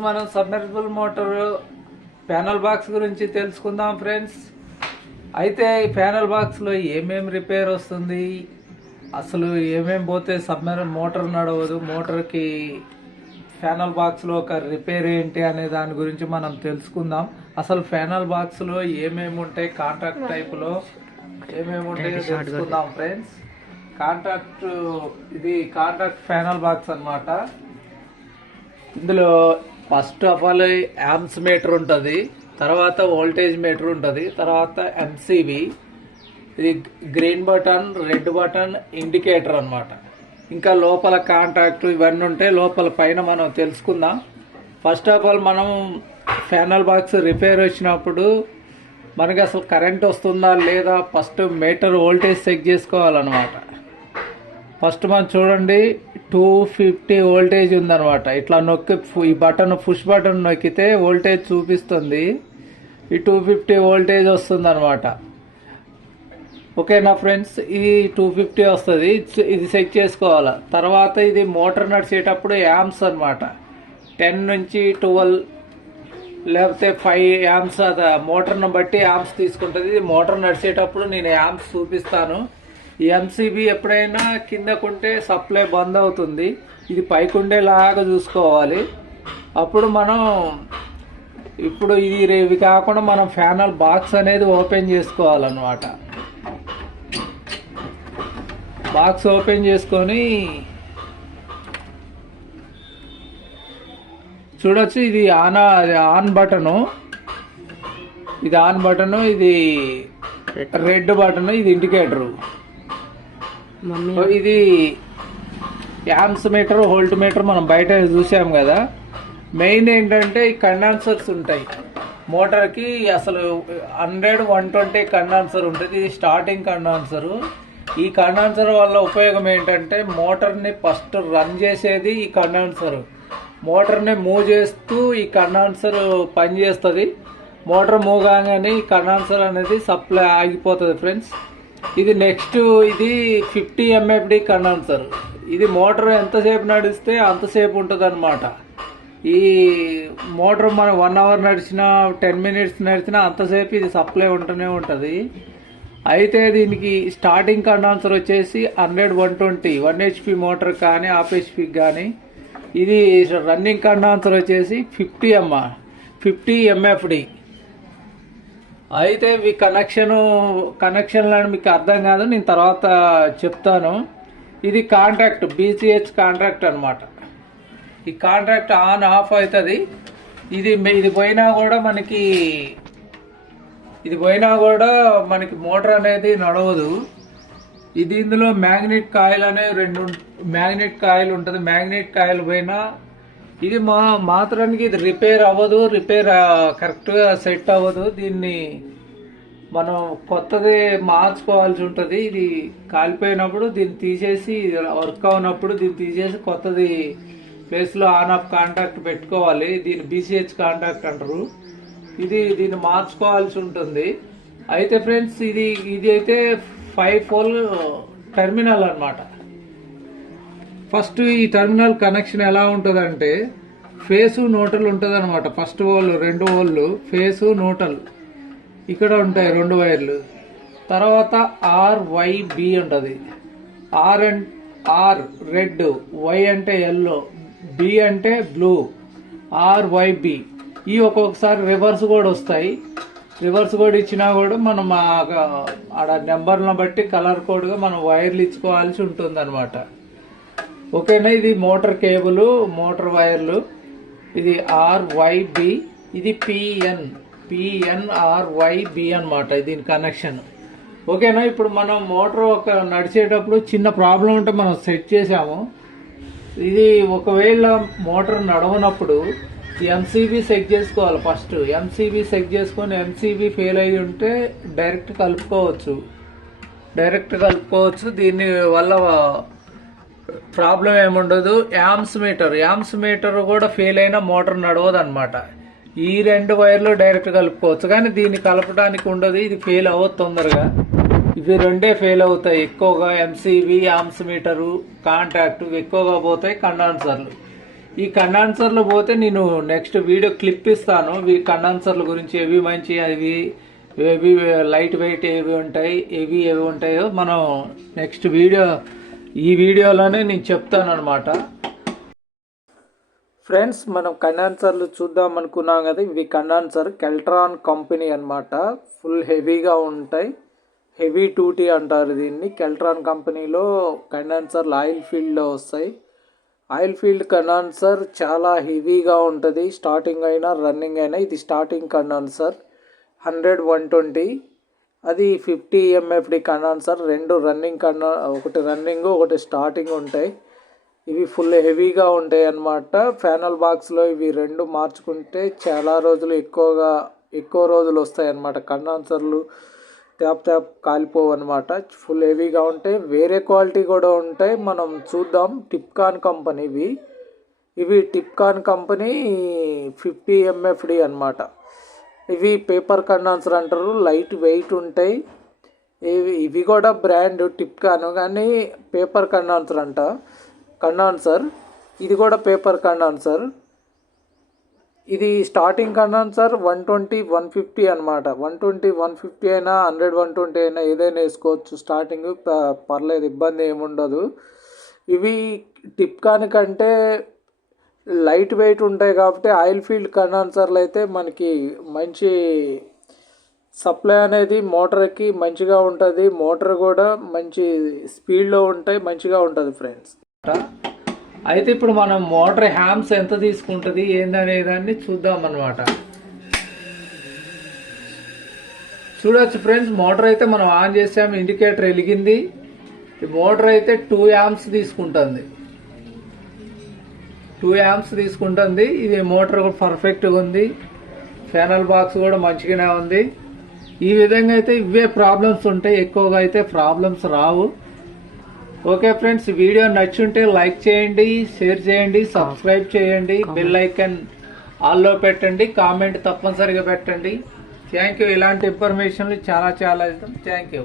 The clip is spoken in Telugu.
మనం సబ్మెర్సిబుల్ మోటార్ ప్యానల్ బాక్స్ గురించి తెలుసుకుందాం ఫ్రెండ్స్. అయితే ఈ ప్యానల్ బాక్స్లో ఏమేమి రిపేర్ వస్తుంది, అసలు ఏమేమి పోతే మోటార్ నడవదు, మోటార్కి ప్యానల్ బాక్స్లో ఒక రిపేర్ ఏంటి అనే దాని గురించి మనం తెలుసుకుందాం. అసలు ప్యానల్ బాక్స్లో ఏమేమి ఉంటాయి, కాంట్రాక్ట్ టైప్లో ఏమేమి ఉంటాయో తెలుసుకుందాం ఫ్రెండ్స్. ఇది కాంట్రాక్ట్ ప్యానల్ బాక్స్ అన్నమాట. ఇందులో first of all amps meter ఉంటుంది, తర్వాత వోల్టేజ్ మీటర్ ఉంటుంది, తర్వాత ఎంసీబీ, ఇది green button, red button, indicator అన్నమాట. ఇంకా లోపల కాంటాక్ట్ ఇవన్నీ ఉంటాయి. లోపల పైన మనం తెలుసుకుందాం. ఫస్ట్ ఆఫ్ ఆల్ మనం ప్యానల్ బాక్స్ రిపేర్ వచ్చినప్పుడు మనకి అసలు కరెంట్ వస్తుందా లేదా ఫస్ట్ మీటర్ వోల్టేజ్ చెక్ చేసుకోవాలన్నమాట. ఫస్ట్ మనం చూడండి 250 వోల్టేజ్ ఉందన్నమాట. ఇట్లా నొక్కి ఈ బటన్ పుష్ బటన్ నొక్కితే వోల్టేజ్ చూపిస్తుంది. ఈ 250 వోల్టేజ్ వస్తుంది అనమాట. ఓకేనా ఫ్రెండ్స్, ఇది 250 వస్తుంది. ఇది చెక్ చేసుకోవాలి. తర్వాత ఇది మోటార్ నడిచేటప్పుడు యాంప్స్ అనమాట. 10 నుంచి 12 లేకపోతే 5 యాంప్స్, అది మోటార్ను బట్టి యాంప్స్ తీసుకుంటుంది. ఇది మోటార్ నడిచేటప్పుడు నేను యాంప్స్ చూపిస్తాను. ఈ ఎంసీబీ ఎప్పుడైనా కిందకుంటే సప్లై బంద్ అవుతుంది. ఇది పైకుండేలాగా చూసుకోవాలి. అప్పుడు మనం ఇప్పుడు ఇవి కాకుండా మనం ప్యానల్ బాక్స్ అనేది ఓపెన్ చేసుకోవాలన్నమాట. బాక్స్ ఓపెన్ చేసుకొని చూడొచ్చు. ఇది ఆన్ బటను, ఇది ఆన్ బటను, ఇది రెడ్ బటను, ఇది ఇండికేటరు. ఇది యాంప్స్ మీటర్, వోల్ట్ మీటర్ మనం బయట చూసాం కదా. మెయిన్ ఏంటంటే ఈ కండెన్సర్స్ ఉంటాయి మోటార్కి. అసలు 100, 120 కండెన్సర్ ఉంటుంది. ఇది స్టార్టింగ్ కండెన్సరు. ఈ కండెన్సర్ వల్ల ఉపయోగం ఏంటంటే మోటార్ని ఫస్ట్ రన్ చేసేది ఈ కండెన్సరు. మోటార్ని మూవ్ చేస్తూ ఈ కండెన్సర్ పనిచేస్తుంది. మోటార్ మూవ్ కాగానే ఈ కండెన్సర్ అనేది సప్లై ఆగిపోతుంది ఫ్రెండ్స్. ఇది నెక్స్ట్, ఇది 50 MFD కండెన్సర్. ఇది మోటార్ ఎంతసేపు నడిస్తే అంతసేపు ఉంటుంది అనమాట. ఈ మోటార్ మనం 1 అవర్ నడిచినా 10 మినిట్స్ నడిచినా అంతసేపు ఇది సప్లై ఉంటూనే ఉంటుంది. అయితే దీనికి స్టార్టింగ్ కండెన్సర్ వచ్చేసి 100, 120, 1 HP మోటార్ కానీ హాఫ్ HP కానీ. ఇది రన్నింగ్ కండెన్సర్ వచ్చేసి 50 MFD. అయితే ఈ కనెక్షన్లు మీకు అర్థం కాదు, నేను తర్వాత చెప్తాను. ఇది కాంట్రాక్ట్, BCH కాంట్రాక్ట్ అనమాట. ఈ కాంట్రాక్ట్ ఆన్ ఆఫ్ అవుతుంది. ఇది పోయినా కూడా మనకి మోటార్ అనేది నడవదు. ఇది ఇందులో మ్యాగ్నెట్ కాయిల్ అనే 2 మ్యాగ్నెట్ కాయిల్ ఉంటుంది. మ్యాగ్నెట్ కాయిల్ పోయినా ఇది మాత్రానికి ఇది రిపేర్ అవ్వదు, కరెక్ట్గా సెట్ అవ్వదు. దీన్ని మనం కొత్తది మార్చుకోవాల్సి ఉంటుంది. ఇది కాలిపోయినప్పుడు దీన్ని తీసేసి, వర్క్ అవునప్పుడు దీన్ని తీసేసి కొత్తది ప్లేస్లో ఆన్ ఆఫ్ కాంటాక్ట్ పెట్టుకోవాలి. దీన్ని BCH కాంటాక్ట్ అంటారు. దీన్ని మార్చుకోవాల్సి ఉంటుంది. అయితే ఫ్రెండ్స్, ఇది అయితే 5 పోల్ టెర్మినల్ అన్నమాట. ఫస్ట్ ఈ టెర్మినల్ కనెక్షన్ ఎలా ఉంటుందంటే ఫేసు న్యూట్రల్ ఉంటుంది అనమాట. ఫస్ట్ హోల్, 2 హోళ్ళు ఫేసు న్యూట్రల్ ఇక్కడ ఉంటాయి 2 వైర్లు. తర్వాత RYB ఉంటుంది. ఆర్ రెడ్, Y అంటే ఎల్లో, B అంటే బ్లూ, RYB. ఈ ఒక్కొక్కసారి రివర్స్ కూడా వస్తాయి. రివర్స్ కోడ్ ఇచ్చినా కూడా మనం ఆడ నెంబర్లను బట్టి కలర్ కోడ్గా మనం వైర్లు ఇచ్చుకోవాల్సి ఉంటుంది అనమాట. ఓకేనా. ఇది మోటార్ కేబుల్, మోటార్ వైర్లు. ఇది RYB, ఇది PNRYB అనమాట. దీని కనెక్షన్. ఓకేనా. ఇప్పుడు మనం మోటార్ నడిచేటప్పుడు చిన్న ప్రాబ్లం ఉంటే మనం సెట్ చేసాము. ఇది ఒకవేళ మోటార్ నడవనప్పుడు MCB చెక్ చేసుకోవాలి. ఫస్ట్ MCB చెక్ చేసుకొని MCB ఫెయిల్ అయ్యి ఉంటే డైరెక్ట్ కలుపుకోవచ్చు. దీని వల్ల ప్రాబ్లం ఏముండదు. యాంప్స్ మీటర్ కూడా ఫెయిల్ అయినా మోటార్ నడవదు అనమాట. ఈ 2 వైర్లు డైరెక్ట్ కలుపుకోవచ్చు, కానీ దీన్ని కలపడానికి ఉండదు. ఇది ఫెయిల్ అవ్వదు తొందరగా. ఇవి 2 ఫెయిల్ అవుతాయి ఎక్కువగా. MCB, యాంప్స్ మీటరు, కాంటాక్ట్ ఎక్కువగా పోతాయి కండెన్సర్లు. ఈ కండెన్సర్లు పోతే నేను నెక్స్ట్ వీడియో క్లిప్ ఇస్తాను. ఈ కండెన్సర్ల గురించి ఏవి మంచి, అవి ఏవి లైట్ వెయిట్ ఏవి ఉంటాయి, ఏవి ఉంటాయో మనం నెక్స్ట్ ఈ వీడియోలోనే నేను చెప్తాను అనమాట. ఫ్రెండ్స్, మనం కండెన్సర్లు చూద్దాం అనుకున్నాం కదా. ఇవి కండెన్సర్ కెల్ట్రాన్ కంపెనీ అనమాట. ఫుల్ హెవీగా ఉంటాయి. హెవీ టూటీ అంటారు దీన్ని. కెల్ట్రాన్ కంపెనీలో కండెన్సర్లు ఆయిల్ ఫీల్డ్లో వస్తాయి. ఆయిల్ ఫీల్డ్ కండెన్సర్ చాలా హెవీగా ఉంటుంది. స్టార్టింగ్ అయినా రన్నింగ్ అయినా. ఇది స్టార్టింగ్ కండెన్సర్ 100-120. అది 50 MFD కండెన్సర్. రెండు రన్నింగ్ ఒకటి రన్నింగ్, ఒకటి స్టార్టింగ్ ఉంటాయి. ఇవి ఫుల్ హెవీగా ఉంటాయి అన్నమాట. ఫ్యానల్ బాక్స్లో ఇవి రెండు మార్చుకుంటే చాలా రోజులు ఎక్కువ రోజులు వస్తాయి అన్నమాట. కండెన్సర్లు ట్యాప్ కాలిపోవు అనమాట. ఫుల్ హెవీగా ఉంటాయి. వేరే క్వాలిటీ కూడా ఉంటాయి, మనం చూద్దాం. టిప్కాన్ కంపెనీ ఇవి టిప్కాన్ కంపెనీ 50 MFD అనమాట. ఇవి పేపర్ కండెన్సర్ అంటారు. లైట్ వెయిట్ ఉంటాయి. ఇవి కూడా బ్రాండ్ టిప్కాన్, కానీ పేపర్ కండెన్సర్. ఇది కూడా పేపర్ కండెన్సర్. ఇది స్టార్టింగ్ కండెన్సర్ 120-150 అనమాట. 120-150 అయినా 100-120 అయినా ఏదైనా వేసుకోవచ్చు. స్టార్టింగ్ పర్లేదు, ఇబ్బంది ఏముండదు. ఇవి టిప్కాన్ కంటే లైట్ వెయిట్ ఉంటాయి కాబట్టి ఆయిల్ ఫీల్డ్ కండెన్సర్లు అయితే మనకి మంచి సప్లై అనేది మోటార్కి మంచిగా ఉంటుంది. మోటార్ కూడా మంచి స్పీడ్లో ఉంటాయి, మంచిగా ఉంటుంది ఫ్రెండ్స్. అయితే ఇప్పుడు మనం మోటార్ హ్యామ్స్ ఎంత తీసుకుంటుంది ఏందనే దాన్ని చూద్దాం అన్నమాట. చూడొచ్చు ఫ్రెండ్స్, మోటార్ అయితే మనం ఆన్ చేసాము, ఇండికేటర్ వెలిగింది. ఈ మోటార్ అయితే 2 amps తీసుకుంటుంది. 2 amps తీసుకుంటుంది. ఇది మోటార్ కూడా పర్ఫెక్ట్గా ఉంది. ఫ్యానల్ బాక్స్ కూడా మంచిగానే ఉంది. ఈ విధంగా అయితే ఇవే ప్రాబ్లమ్స్ ఉంటాయి, ఎక్కువగా అయితే ప్రాబ్లమ్స్ రావు. ఓకే ఫ్రెండ్స్, వీడియో నచ్చుంటే లైక్ చేయండి, షేర్ చేయండి, సబ్స్క్రైబ్ చేయండి, బెల్ ఐకాన్ ఆల్లో పెట్టండి, కామెంట్ తప్పనిసరిగా పెట్టండి. Thank you. ఇలాంటి ఇన్ఫర్మేషన్లు చాలా ఇష్టం. Thank you.